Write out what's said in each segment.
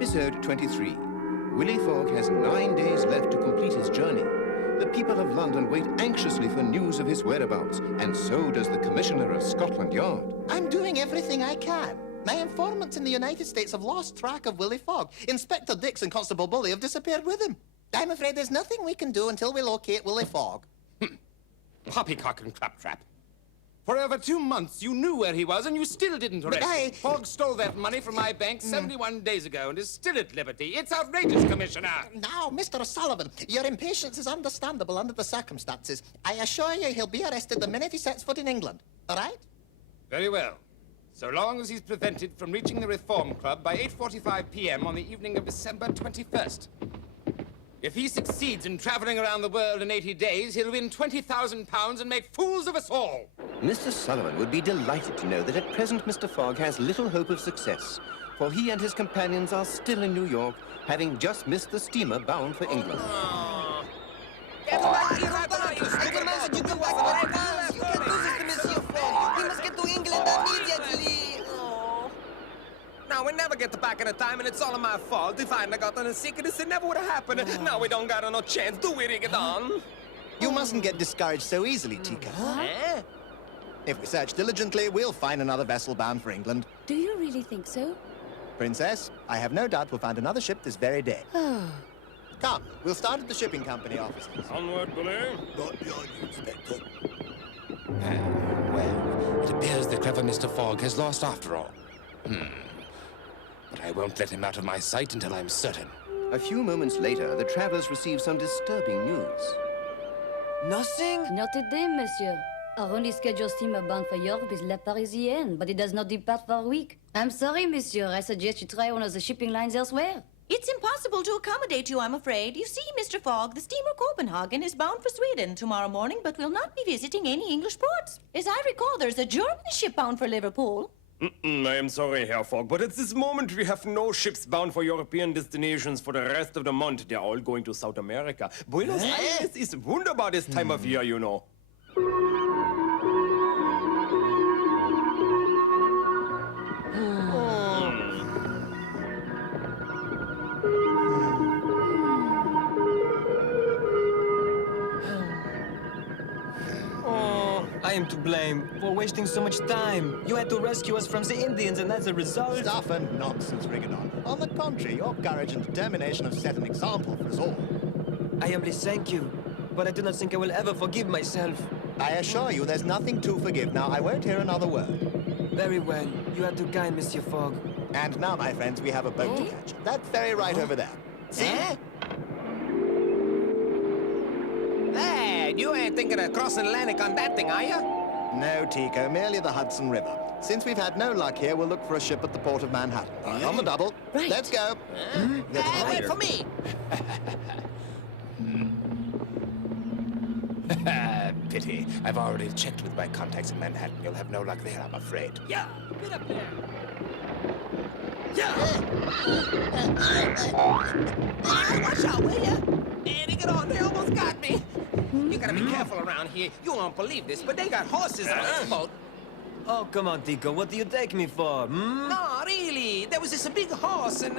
Episode 23. Willy Fog has 9 days left to complete his journey. The people of London wait anxiously for news of his whereabouts, and so does the Commissioner of Scotland Yard. I'm doing everything I can. My informants in the United States have lost track of Willy Fog. Inspector Dix and Constable Bully have disappeared with him. I'm afraid there's nothing we can do until we locate Willy Fog. Poppycock and claptrap. For over 2 months, you knew where he was, and you still didn't arrest him. Fogg stole that money from my bank 71 days ago and is still at liberty. It's outrageous, Commissioner. Now, Mr. O'Sullivan, your impatience is understandable under the circumstances. I assure you he'll be arrested the minute he sets foot in England. All right? Very well. So long as he's prevented from reaching the Reform Club by 8:45 p.m. on the evening of December 21st. If he succeeds in traveling around the world in 80 days, he'll win £20,000 and make fools of us all. Mr. Sullivan would be delighted to know that at present Mr. Fogg has little hope of success, for he and his companions are still in New York, having just missed the steamer bound for England. Get back here right now, you stupid man! You can do this to Monsieur Fogg. We must get to England immediately. Now, we never get back in a time, and it's all my fault. If I hadn't gotten a sickness, it never would have happened. Now we don't got no chance, do we, Rigodon? You mustn't get discouraged so easily, Tico. Eh? If we search diligently, we'll find another vessel bound for England. Do you really think so? Princess, I have no doubt we'll find another ship this very day. Come, we'll start at the shipping company offices. Onward, Bully. Right behind you, Inspector. Well, it appears the clever Mr. Fogg has lost after all. But I won't let him out of my sight until I'm certain. A few moments later, the travelers receive some disturbing news. Nothing? Not today, monsieur. Our only scheduled steamer bound for Europe is La Parisienne, but it does not depart for a week. I'm sorry, monsieur. I suggest you try one of the shipping lines elsewhere. It's impossible to accommodate you, I'm afraid. You see, Mr. Fogg, the steamer Copenhagen is bound for Sweden tomorrow morning, but will not be visiting any English ports. As I recall, there's a German ship bound for Liverpool. I am sorry, Herr Fogg, but at this moment we have no ships bound for European destinations for the rest of the month. They're all going to South America. Buenos Aires is wunderbar this time of year, you know. I am to blame for wasting so much time. You had to rescue us from the Indians, and as a result... Stuff and nonsense, Rigodon. On the contrary, your courage and determination have set an example for us all. I humbly thank you, but I do not think I will ever forgive myself. I assure you there's nothing to forgive. Now, I won't hear another word. Very well. You are too kind, Monsieur Fogg. And now, my friends, we have a boat to catch. That ferry right over there. See? Hey, you ain't thinking of crossing Atlantic on that thing, are you? No, Tico, merely the Hudson River. Since we've had no luck here, we'll look for a ship at the port of Manhattan. On the double. Right. Let's go. Wait for me. Pity. I've already checked with my contacts in Manhattan. You'll have no luck there, I'm afraid. Yeah, get up there. Watch out, will you? Hey, get on, they almost got me. You gotta be careful around here. You won't believe this, but they got horses on this boat. Oh, come on, Tico. What do you take me for, No, really. There was this big horse and...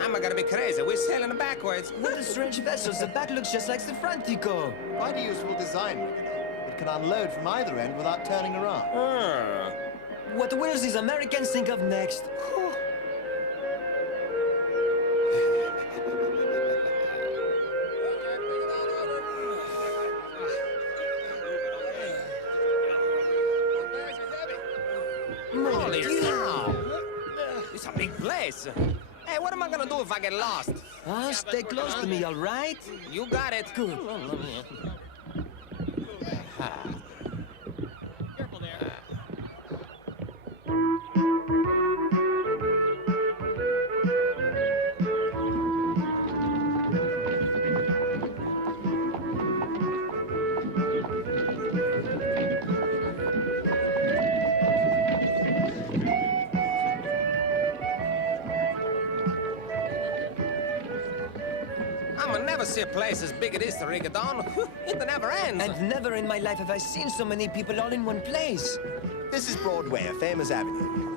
I'm gonna be crazy. We're sailing backwards. What a strange vessel. The back looks just like the front, Tico. Quite a useful design, Rigodon. It can unload from either end without turning around. What will these Americans think of next? Holy cow! It's a big place. Hey, what am I gonna do if I get lost? Stay close to me, all right? You got it. Good. Careful there. never see a place as big as this, Rigodon. It never ends. And never in my life have I seen so many people all in one place. This is Broadway, a famous avenue.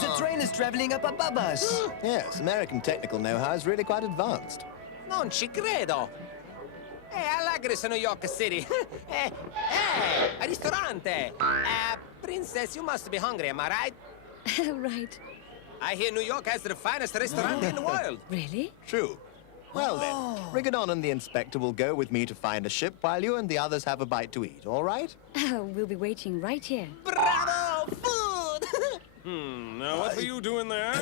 The train is traveling up above us. Yes, American technical know-how is really quite advanced. Non ci credo. I like this in New York City. Hey, a ristorante. Princess, you must be hungry, am I right? Right. I hear New York has the finest restaurant in the world. Really? True. Well then, Rigodon and the inspector will go with me to find a ship while you and the others have a bite to eat, all right? We'll be waiting right here. Bravo! Food! Now what were you doing there?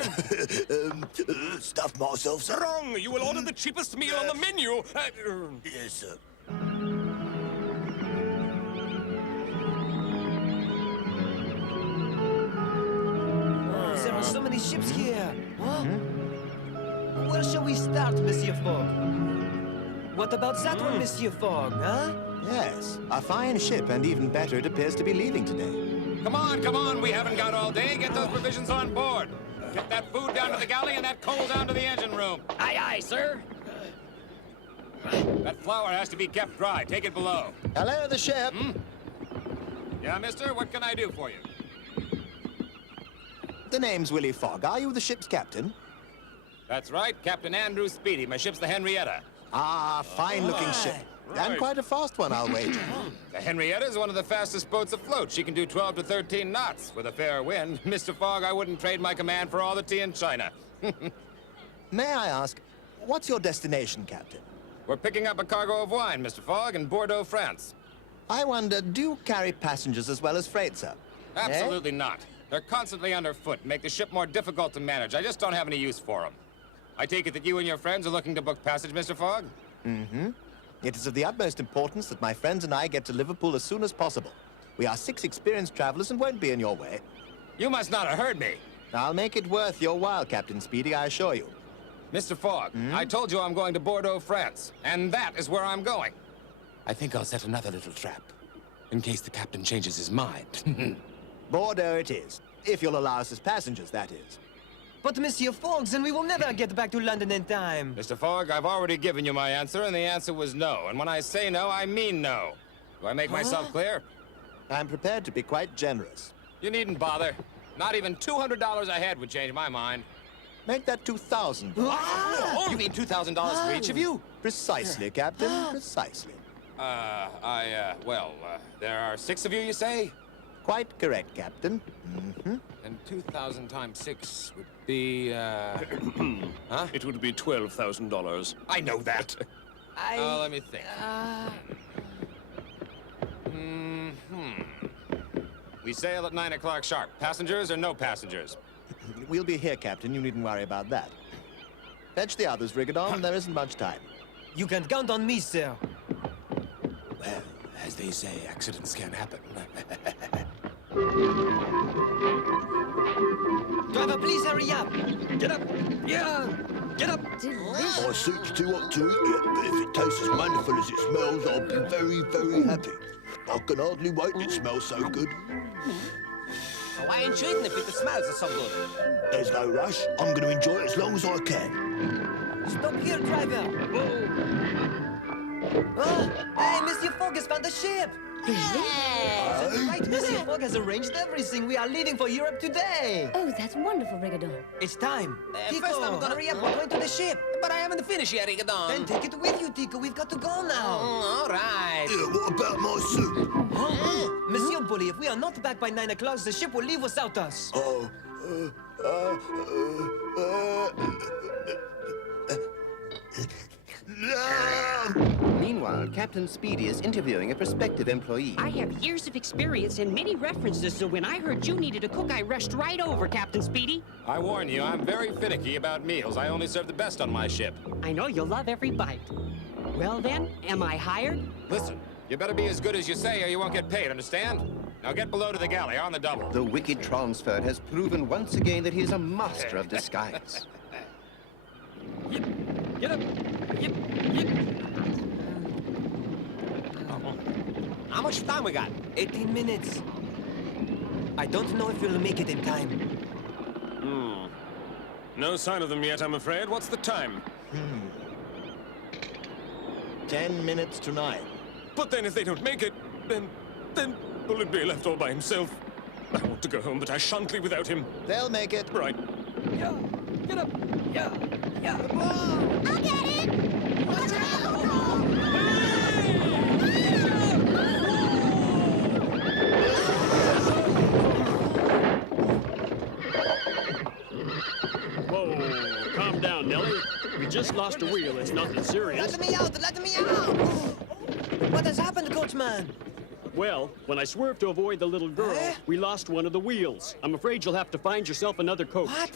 Stuff myself, sir. Wrong! You will order the cheapest meal on the menu. Yes, sir. There are so many ships here. Huh? Where shall we start, Monsieur Fogg? What about that one, Monsieur Fogg, huh? Yes, a fine ship, and even better, it appears to be leaving today. Come on, we haven't got all day. Get those provisions on board. Get that food down to the galley and that coal down to the engine room. Aye, aye, sir. That flour has to be kept dry. Take it below. Hello, the ship. Yeah, mister, what can I do for you? The name's Willy Fog. Are you the ship's captain? That's right, Captain Andrew Speedy. My ship's the Henrietta. Ah, fine-looking ship. And quite a fast one, I'll wager. The Henrietta is one of the fastest boats afloat. She can do 12 to 13 knots with a fair wind. Mr. Fogg, I wouldn't trade my command for all the tea in China. May I ask, what's your destination, Captain? We're picking up a cargo of wine, Mr. Fogg, in Bordeaux, France. I wonder, do you carry passengers as well as freight, sir? Absolutely not. They're constantly underfoot, make the ship more difficult to manage. I just don't have any use for them. I take it that you and your friends are looking to book passage, Mr. Fogg? Mm-hmm. It is of the utmost importance that my friends and I get to Liverpool as soon as possible. We are 6 experienced travelers and won't be in your way. You must not have heard me. I'll make it worth your while, Captain Speedy, I assure you. Mr. Fogg, I told you I'm going to Bordeaux, France, and that is where I'm going. I think I'll set another little trap, in case the captain changes his mind. Bordeaux it is. If you'll allow us as passengers, that is. But Monsieur Fogg, then we will never get back to London in time. Mr. Fogg, I've already given you my answer, and the answer was no. And when I say no, I mean no. Do I make myself clear? I'm prepared to be quite generous. You needn't bother. Not even $200 a head would change my mind. Make that 2,000. You mean $2,000 for each of you? Precisely, Captain, precisely. There are 6 of you, you say? Quite correct, Captain. And 2,000 times 6 would be, huh? It would be $12,000. I know that. Let me think. We sail at 9 o'clock sharp. Passengers or no passengers? We'll be here, Captain. You needn't worry about that. Fetch the others, Rigodon. There isn't much time. You can count on me, sir. Well, as they say, accidents can happen. Driver, please hurry up. Get up. Yeah. Get up. Delicious. My soup's too hot to eat yet, but if it tastes as wonderful as it smells, I'll be very, very happy. I can hardly wait, it smells so good. Why ain't you eating it if the smells are so good? There's no rush. I'm going to enjoy it as long as I can. Stop here, driver. Oh, hey, Monsieur Fogg has found a ship. That's right, Monsieur Fogg has arranged everything. We are leaving for Europe today. Oh, that's wonderful, Rigodon. It's time. Tico, first I'm gonna- hurry up. We're going to the ship. But I haven't finished yet, Rigodon. Then take it with you, Tico. We've got to go now. All right. Yeah, what about my soup? Huh? Monsieur Bully, if we are not back by 9 o'clock, the ship will leave without us. Meanwhile, Captain Speedy is interviewing a prospective employee. I have years of experience and many references, so when I heard you needed a cook, I rushed right over, Captain Speedy. I warn you, I'm very finicky about meals. I only serve the best on my ship. I know you'll love every bite. Well then, am I hired? Listen, you better be as good as you say or you won't get paid, understand? Now get below to the galley, on the double. The wicked Transfert has proven once again that he is a master of disguise. Get up! How much time we got? 18 minutes. I don't know if we'll make it in time. No sign of them yet, I'm afraid. What's the time? 10 minutes to 9. But then if they don't make it, then Bullet be left all by himself. I want to go home, but I shan't leave without him. They'll make it. Right. Yeah, get up. Yeah, yeah. I'll get it! Watch Whoa, calm down, Nellie. We just lost a wheel. It's nothing serious. Let me out! Let me out! What has happened, coachman? Well, when I swerved to avoid the little girl, we lost one of the wheels. I'm afraid you'll have to find yourself another coach. What?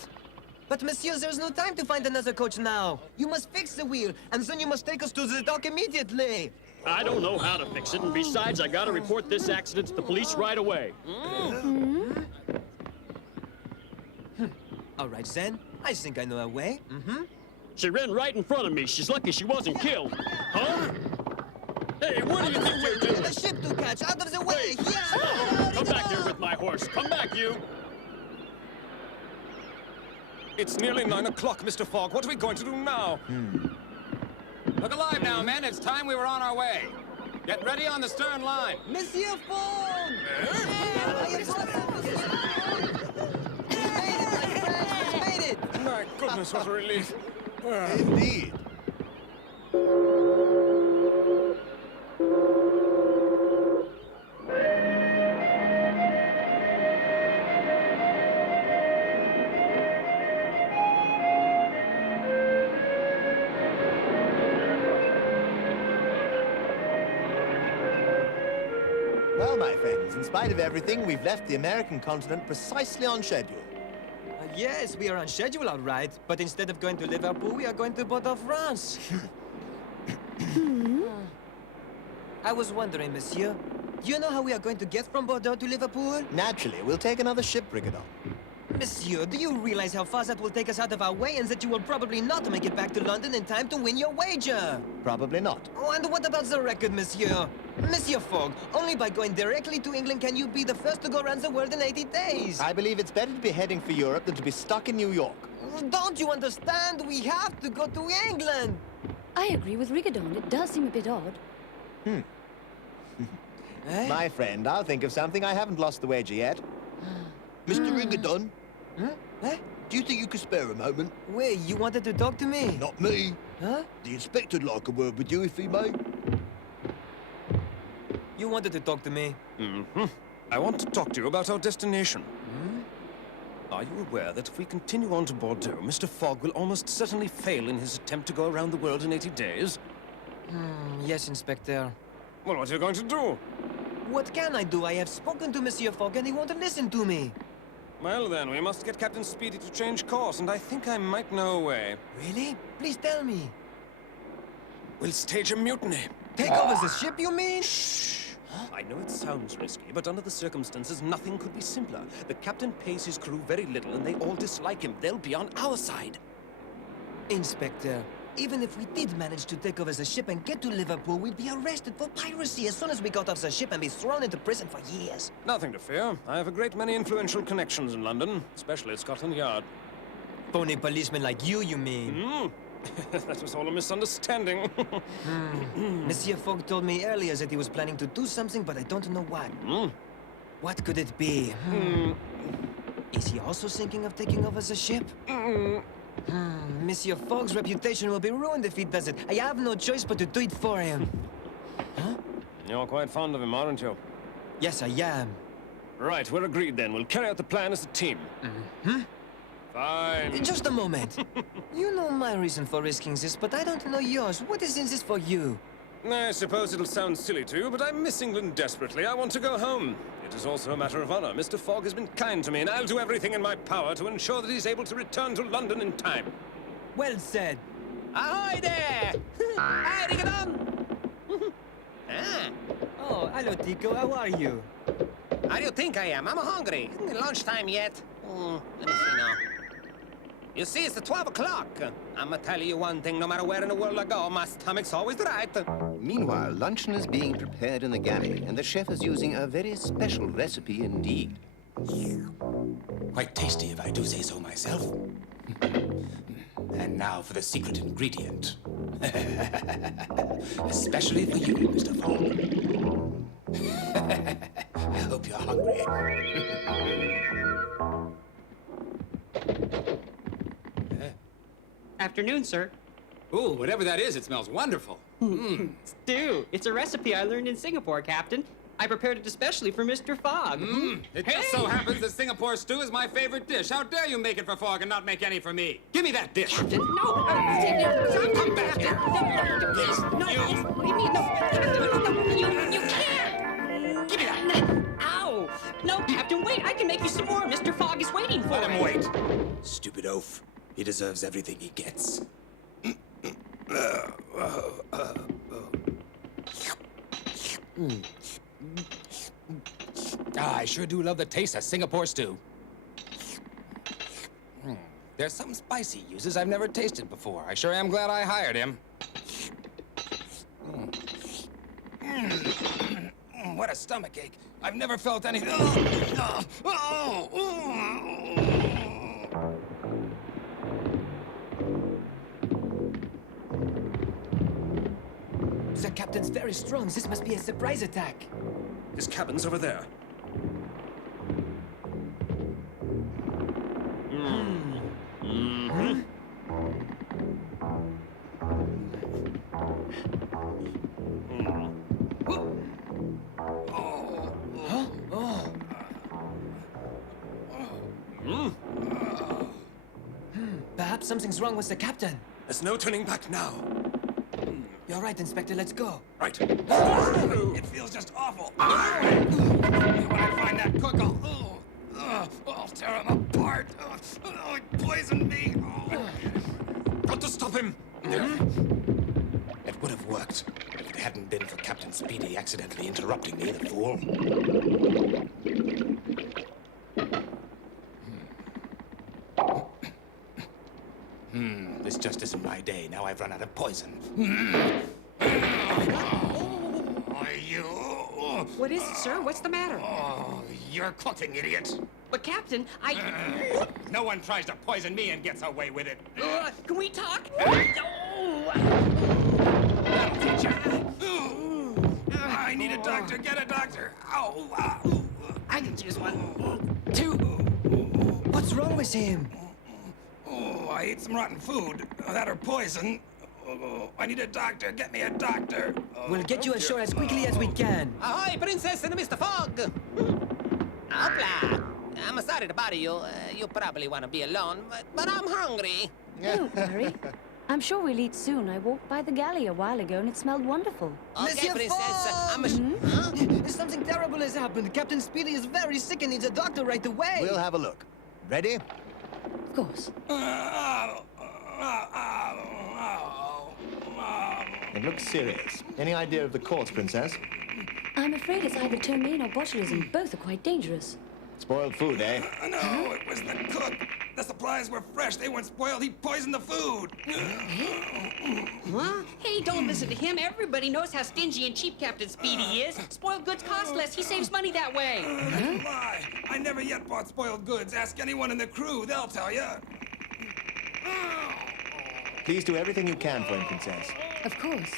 But, monsieur, there's no time to find another coach now. You must fix the wheel, and then you must take us to the dock immediately. I don't know how to fix it, and besides, I gotta report this accident to the police right away. All right, then. I think I know a way. She ran right in front of me. She's lucky she wasn't killed. Huh? Hey, what do you think you're doing? The ship to catch! Out of the way! Wait. Yeah! Come back here with my horse. Come back, you. It's nearly 9 o'clock, Mr. Fogg. What are we going to do now? Look alive now, men. It's time we were on our way. Get ready on the stern line. Monsieur Fogg! Made it! My goodness, what a relief. Indeed. Well, my friends, in spite of everything, we've left the American continent precisely on schedule. Yes, we are on schedule, all right. But instead of going to Liverpool, we are going to Bordeaux-France. I was wondering, monsieur, do you know how we are going to get from Bordeaux to Liverpool? Naturally, we'll take another ship, Rigodon. Monsieur, do you realize how far that will take us out of our way and that you will probably not make it back to London in time to win your wager? Probably not. Oh, and what about the record, monsieur? Monsieur Fogg, only by going directly to England can you be the first to go around the world in 80 days. I believe it's better to be heading for Europe than to be stuck in New York. Don't you understand? We have to go to England. I agree with Rigodon. It does seem a bit odd. My friend, I'll think of something. I haven't lost the wager yet. Mr. Rigodon, Eh? do you think you could spare a moment? Wait, you wanted to talk to me? Not me. Huh? The inspector'd like a word with you, if he may. You wanted to talk to me? I want to talk to you about our destination. Are you aware that if we continue on to Bordeaux, Mr. Fogg will almost certainly fail in his attempt to go around the world in 80 days? Yes, Inspector. Well, what are you going to do? What can I do? I have spoken to Monsieur Fogg and he won't listen to me. Well, then, we must get Captain Speedy to change course, and I think I might know a way. Really? Please tell me. We'll stage a mutiny. Take over the ship, you mean? I know it sounds risky, but under the circumstances, nothing could be simpler. The captain pays his crew very little, and they all dislike him. They'll be on our side. Inspector, even if we did manage to take over the ship and get to Liverpool, we'd be arrested for piracy as soon as we got off the ship and be thrown into prison for years. Nothing to fear. I have a great many influential connections in London, especially at Scotland Yard. Phony policemen like you mean? That was all a misunderstanding. Monsieur Fogg told me earlier that he was planning to do something, but I don't know what. What could it be? Is he also thinking of taking over the ship? Monsieur Fogg's reputation will be ruined if he does it. I have no choice but to do it for him. You're quite fond of him, aren't you? Yes, I am. Right, we're agreed then. We'll carry out the plan as a team. Fine. Just a moment. You know my reason for risking this, but I don't know yours. What is in this for you? I suppose it'll sound silly to you, but I miss England desperately. I want to go home. It is also a matter of honor. Mr. Fogg has been kind to me, and I'll do everything in my power to ensure that he's able to return to London in time. Well said. Ahoy there! Hi, Rigodon! Oh, hello, Tico. How are you? How do you think I am? I'm hungry. Lunchtime yet? Let me see now. You see, it's the 12 o'clock. I'ma tell you one thing, no matter where in the world I go, my stomach's always right. Meanwhile, luncheon is being prepared in the galley, and the chef is using a very special recipe indeed. Quite tasty, if I do say so myself. And now for the secret ingredient. Especially for you, Mr. Fogg. I hope you're hungry. Afternoon, sir. Ooh, whatever that is, it smells wonderful. Stew. It's a recipe I learned in Singapore, Captain. I prepared it especially for Mr. Fogg. It just so happens that Singapore stew is my favorite dish. How dare you make it for Fogg and not make any for me? Give me that dish. Captain, no. Come back here. Please, no. What do you mean, no? You can't. Give me that. Ow. No, Captain, wait. I can make you some more. Mr. Fogg is waiting for Let me. him wait. Stupid oaf. He deserves everything he gets. I sure do love the taste of Singapore stew. There's some spice he uses I've never tasted before. I sure am glad I hired him. What a stomachache. I've never felt anything. The captain's very strong. This must be a surprise attack. His cabin's over there. Perhaps something's wrong with the captain. There's no turning back now. You're right, Inspector. Let's go. Right. It feels just awful. When I find that cook, I'll tear him apart. He poisoned me. Got to stop him. It would have worked if it hadn't been for Captain Speedy accidentally interrupting me, the fool. This just isn't my day. Now I've run out of poison. You... What is it, sir? What's the matter? Oh, you're cooking, idiot. But, Captain, No one tries to poison me and gets away with it. Can we talk? That'll teach you. I need a doctor. Get a doctor. Ow. I can choose one. Two. What's wrong with him? Oh, I ate some rotten food. That or poison. Oh, I need a doctor. Get me a doctor. We'll get you ashore as quickly as we can. Ahoy, Princess and Mr. Fogg! Hoopla! I'm sorry to bother you. You probably want to be alone, but I'm hungry. Don't worry. I'm sure we'll eat soon. I walked by the galley a while ago and it smelled wonderful. Okay, Monsieur Princess. Fogg! Something terrible has happened. Captain Speedy is very sick and needs a doctor right away. We'll have a look. Ready? Of course. It looks serious. Any idea of the cause, Princess? I'm afraid it's either ptomaine or botulism. Both are quite dangerous. Spoiled food, eh? No, it was the cook. The supplies were fresh. They weren't spoiled. He poisoned the food. What? Hey, don't listen to him. Everybody knows how stingy and cheap Captain Speedy is. Spoiled goods cost less. He saves money that way. That's a lie. I never yet bought spoiled goods. Ask anyone in the crew. They'll tell you. Please do everything you can for him, Princess. Of course.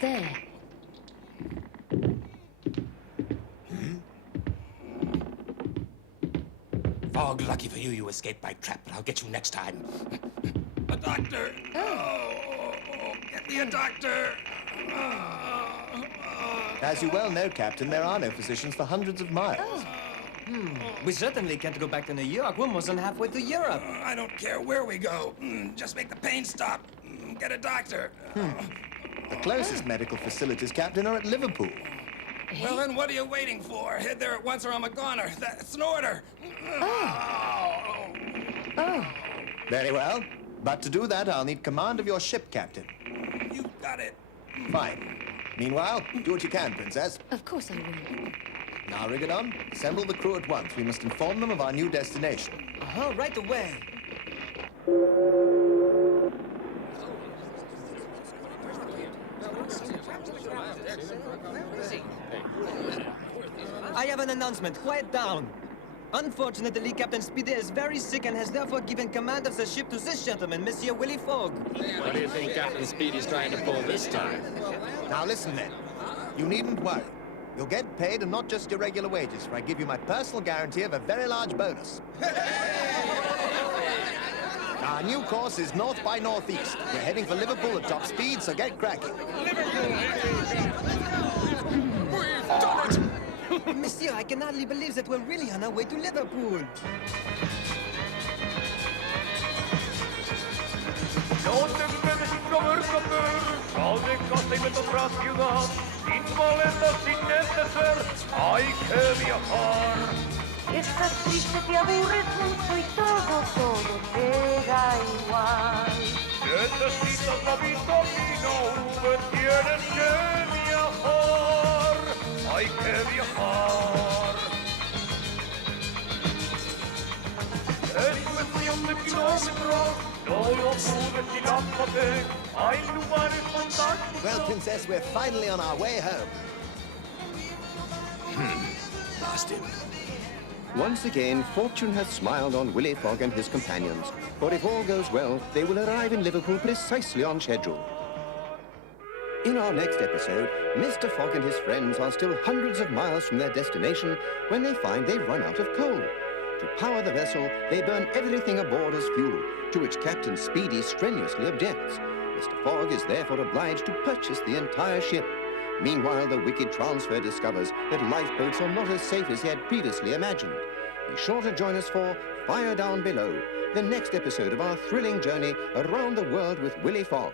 There. Fogg, lucky for you, you escaped my trap, but I'll get you next time. A doctor! Oh, get me a doctor! As you well know, Captain, there are no physicians for hundreds of miles. We certainly can't go back to New York. We're more than halfway to Europe. I don't care where we go. Just make the pain stop. Get a doctor. The closest medical facilities, Captain, are at Liverpool. Well, then what are you waiting for? Head there at once or I'm a goner. That's an order. Very well. But to do that, I'll need command of your ship, Captain. You got it. Fine. Meanwhile, do what you can, Princess. Of course I will. Now, Rigodon, assemble the crew at once. We must inform them of our new destination. Right away. I have an announcement. Quiet down. Unfortunately, Captain Speedy is very sick and has therefore given command of the ship to this gentleman, Monsieur Willy Fog. What do you think Captain Speedy's trying to pull this time? Now listen then. You needn't worry. You'll get paid and not just your regular wages, for I give you my personal guarantee of a very large bonus. Our new course is north by northeast. We're heading for Liverpool at top speed, so get cracking. Monsieur, I can hardly believe that we're really on our way to Liverpool. No te puedes convertir, sale casi de otra ciudad, invalenta sin neceser, hay que viajar. Estás triste, te aburres mucho y todo te da igual. Necesitas la vitamina V, tienes que viajar, hay que viajar. Es cuestión de kilómetros, no lo pude tirándose, hay lugares fantásticos. Well, Princess, we're finally on our way home. Lost him. Once again, fortune has smiled on Willy Fog and his companions, for if all goes well, they will arrive in Liverpool precisely on schedule. In our next episode, Mr. Fogg and his friends are still hundreds of miles from their destination when they find they've run out of coal. To power the vessel, they burn everything aboard as fuel, to which Captain Speedy strenuously objects. Mr. Fogg is therefore obliged to purchase the entire ship. Meanwhile, the wicked transfer discovers that lifeboats are not as safe as he had previously imagined. Be sure to join us for Fire Down Below, the next episode of our thrilling journey around the world with Willy Fog.